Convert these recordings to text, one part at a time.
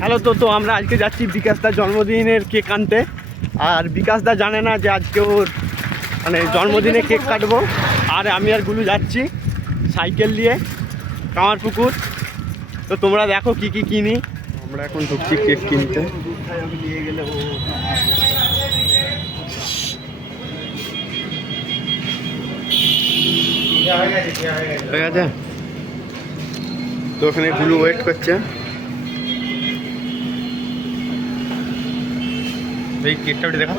Hello তো তো আমরা আজকে যাচ্ছি বিকাশদার জন্মদিনের কেক আনতে। আর বিকাশদা জানে না যে আজকে ওর মানে জন্মদিনে কেক কাটবো। আর আমি আর গুলু যাচ্ছি সাইকেল নিয়ে কামার পুকুর তো তোমরা দেখো কি কি কিনি। আমরা এখন ঢুকছি কেক কিনতে। হয়ে গেছে? তো ওখানে গুলু ওয়েট করছে। এই কেকটা ওটা দেখা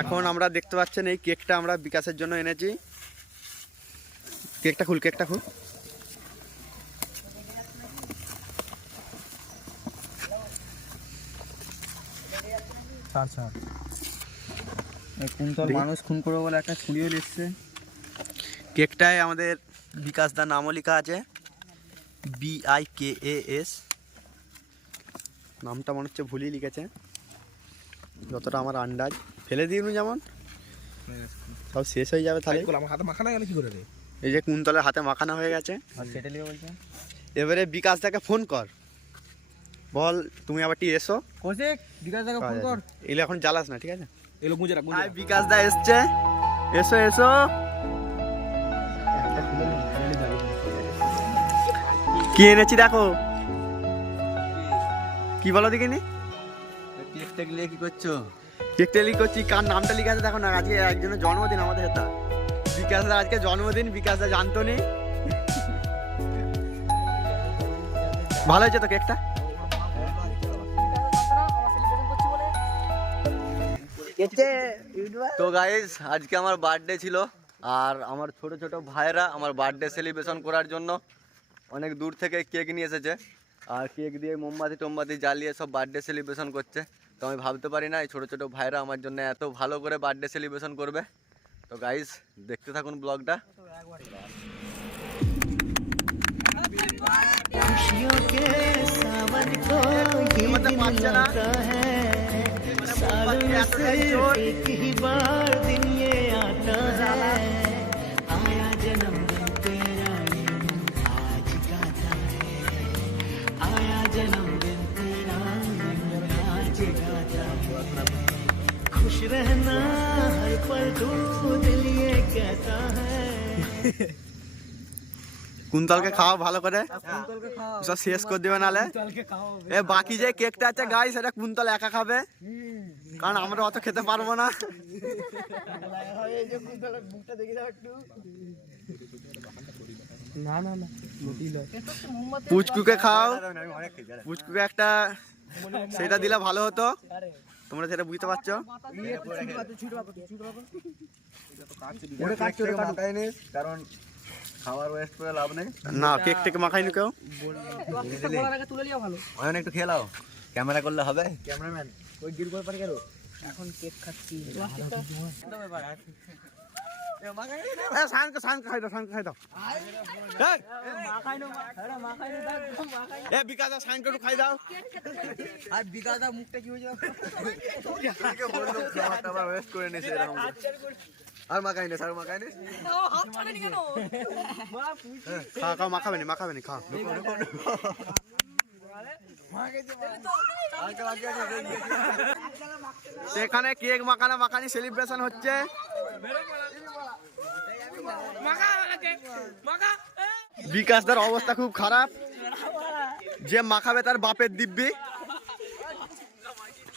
এখন আমরা দেখতে পাচ্ছেন এই কেকটা আমরা বিকাশের জন্য এনেছি। কেকটা খুল কেকটা খুল। মানুষ খুন করব বলে একটা ছুরিও এসছে কেকটায় আমাদের বিকাশ দা নামও লেখা আছে। B I K A S নামটা মনে হচ্ছে ভুলই লিখেছে। যতটা আমার আন্দাজ। ফেলে দিই যেমন। সব শেষ হয়ে যাবে তাহলে। আমার হাতে মাখানা গেলে কি করে রে? এই যে কুন্তলের হাতে মাখানো হয়ে গেছে। এবারে বিকাশ দাকে ফোন কর। বল তুমি আবার টি এসো। বিকাশ দাকে ফোন কর। এগুলো এখন জ্বালাস না ঠিক আছে? এলো গুঁজে রাখ। বিকাশ দা এসছে। এসো এসো। কি এনেছি দেখো? কি বলো দেখিনি? কেক টেক নিয়ে কি করছ? কেকটা লিখ করছি কার নামটা লিখে আছে দেখো না আজকে একজনের জন্মদিন আমাদের এটা। বিকাশ দা আজকে জন্মদিন বিকাশ দা জানতো নি। ভালো হয়েছে তো কেকটা? তো গাইজ আজকে আমার বার্থডে ছিল আর আমার ছোট ছোট ভাইরা আমার বার্থডে সেলিব্রেশন করার জন্য অনেক দূর থেকে কেক নিয়ে এসেছে। আর কেক দিয়ে মোমবাতি টোমবাতি জ্বালিয়ে সব বার্থডে সেলিব্রেশন করছে। তো আমি ভাবতে পারি না এই ছোটো ছোটো ভাইরা আমার জন্য এত ভালো করে বার্থডে সেলিব্রেশন করবে। তো গাইজ দেখতে থাকুন ব্লগটা বাচ্চারা खुश रहना हर पल तू दिल ये कहता है কুন্তলকে খাওয়া ভালো করে সব শেষ করে দেবে নালে এ বাকি যে কেকটা আছে গাই সেটা কুন্তল একা খাবে কারণ আমরা অত খেতে পারবো না না না না পুচকুকে খাও পুচকুকে একটা সেটা দিলে ভালো হতো তোমরা সেটা বুঝতে পারছ? কারণ খাবার ওয়েস্ট করে লাভ নেই। না কেক টেক মাখাইনি কেউ? অয়ন একটু খেয়ে লাও ক্যামেরা করলে হবে? ক্যামেরাম্যান ওই করে পারে কেন এখন কেক খাচ্ছি। এ, শানকে শানকে খাই দাও শানকে খাই দাও। এ বিকাশ দাও একটু খাই দাও। আর মুখটা কি হয়েছে? খাবার ওয়েস্ট করে নিয়েছে এরকম আর মাখাই নে স্যার মাখাই নে। খা খা মাখাবে নি মাখাবে নি খা। সেখানে কেক মাখানা মাখানি সেলিব্রেশন হচ্ছে। বিকাশদার অবস্থা খুব খারাপ। যে মাখাবে তার বাপের দিব্যি।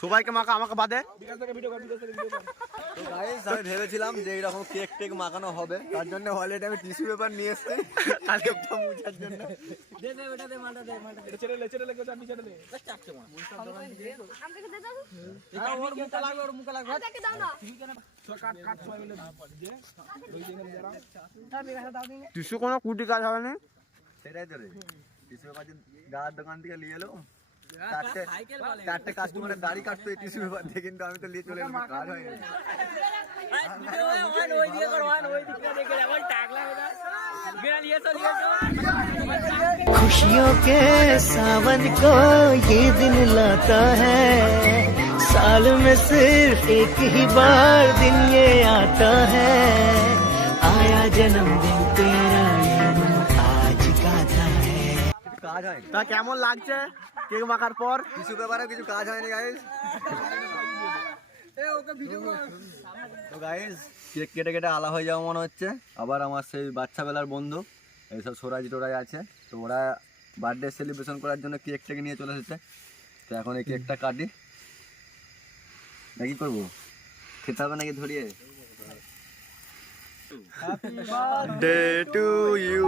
সবাইকে মাখা আমাকে বাদে। আমি ভেবেছিলাম যে এইরকম কেক টেক মাখানো হবে। তার জন্য অলরেডি আমি টিস্যু পেপার নিয়ে এসেছি। কালকে মুছার জন্য। আমাকে দে দাও। ওর মুখে লাগবে ওর মুখে লাগবে। আমাকে টিস্যু কোনো কুটি কাজ হবে না। সেটাই তো রে। টিস্যু পেপার গার দোকান থেকে নিয়ে এলো। চারটে চারটে কাস্টমারের দাড়ি কাটতো এই টিস্যু পেপার দিয়ে কিন্তু আমি তো নিয়ে চলে এলাম কাজ হয়নি खुशियों के सावन को ये दिन लाता है साल में सिर्फ एक ही बार दिन ये आता है आया जन्मदिन तेरा কাজ হয়নি। তা কেমন লাগছে কেক মাখার পর? কিছু ব্যাপারে কিছু কাজ হয়নি গাইস তো গাইস কেক কেটে কেটে আলা হয়ে যাওয়া মনে হচ্ছে। আবার আমার সেই বাচ্চা বেলার বন্ধু এইসব সোরাজ টোরাই আছে। তো ওরা বার্থডে সেলিব্রেশন করার জন্য কেক টেক নিয়ে চলে এসেছে। তো এখন এই কেকটা কাটি। নাকি করব? খেতে হবে নাকি ধরিয়ে? ডে টু ইউ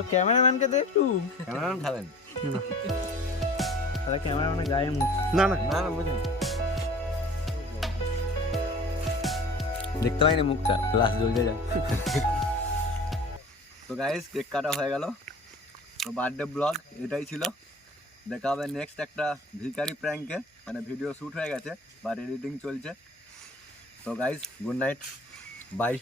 তো ক্যামেরাম্যানকে দে। একটু ক্যামেরাম্যান খাবেন। তাহলে ক্যামেরাম্যানের গায়ে মুখ। না না। না না বুঝুন। দেখতে পাইনি মুখটা প্লাস জ্বলতে যায় তো গাইস কেক কাটা হয়ে গেল। তো বার্থডে ব্লগ এটাই ছিল। দেখা হবে নেক্সট একটা ভিকারি প্র্যাঙ্কে মানে ভিডিও শ্যুট হয়ে গেছে বাট এডিটিং চলছে। তো গাইস গুড নাইট বাই